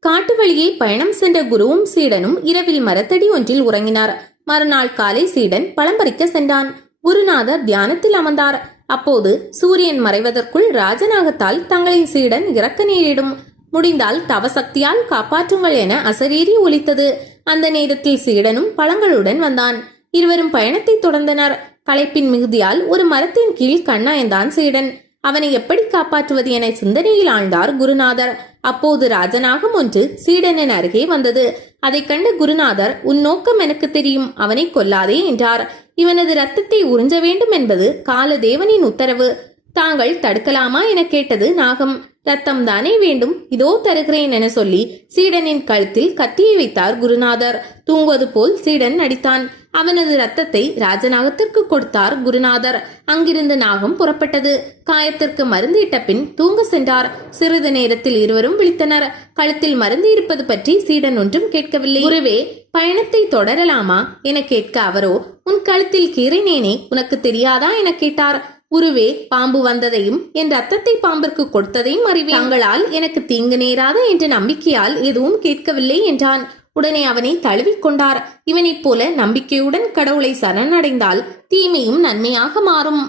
காட்டு வழியே பயணம் சென்ற குருவும் சீடனும் இரவில் மரத்தடி ஒன்றில் உறங்கினார். மறுநாள் காலை சீடன் பழம்பறிக்க சென்றான். குருநாதர் தியானத்தில் அமர்ந்தார். அப்போது சூரியன் மறைவதற்குள் ராஜநாகத்தால் தங்களின் சீடன் இறக்க நேரிடும். முடிந்தால் தவசக்தியால் காப்பாற்றுங்கள் என அசரீரி ஒலித்தது. அந்த நேரத்தில் சீடனும் பழங்களுடன் வந்தான். இருவரும் பயணத்தை தொடர்ந்தனர். களைப்பின் மிகுதியால் ஒரு மரத்தின் கீழ் கண்ணாயந்தான் சீடன். அவனை எப்படி காப்பாற்றுவது என சிந்தனையில் ஆழ்ந்தார் குருநாதர். அப்போது ராஜநாகம் ஒன்று சீடனின் அருகே வந்தது. அதைக் கண்ட குருநாதர் உன் நோக்கம் எனக்கு தெரியும் அவனை கொல்லாதே என்றார். இவனது ரத்தத்தை உறிஞ்ச வேண்டும் என்பது காலதேவனின் உத்தரவு. தாங்கள் தடுக்கலாமா என கேட்டது நாகம். ரத்தம் தானே வேண்டும் இதோ தருகிறேன் என சொல்லி சீடனின் கழுத்தில் கத்தியை வைத்தார் குருநாதர். தூங்குவது போல் சீடன் நடித்தான். அவனது ரத்தத்தை ராஜநாகத்திற்கு கொடுத்தார் குருநாதர். அங்கிருந்து நாகம் புறப்பட்டது. காயத்திற்கு மருந்து இட்ட பின் தூங்க சென்றார். சிறிது நேரத்தில் இருவரும் விழித்தனர். கழுத்தில் மருந்து இருப்பது பற்றி சீடன் ஒன்றும் கேட்கவில்லை. குருவே பயணத்தை தொடரலாமா? என கேட்க அவரோ உன் கழுத்தில் கீறினேனே உனக்கு தெரியாதா? என கேட்டார். உருவே பாம்பு வந்ததையும் என் ரத்தத்தை பாம்பிற்கு கொடுத்ததையும் அறிவி தங்களால் எனக்கு தீங்கு நேராத என்ற நம்பிக்கையால் எதுவும் கேட்கவில்லை என்றான். உடனே அவனை தழுவிக் கொண்டார். இவனைப் போல நம்பிக்கையுடன் கடவுளை சரணடைந்தால் தீமையும் நன்மையாக மாறும்.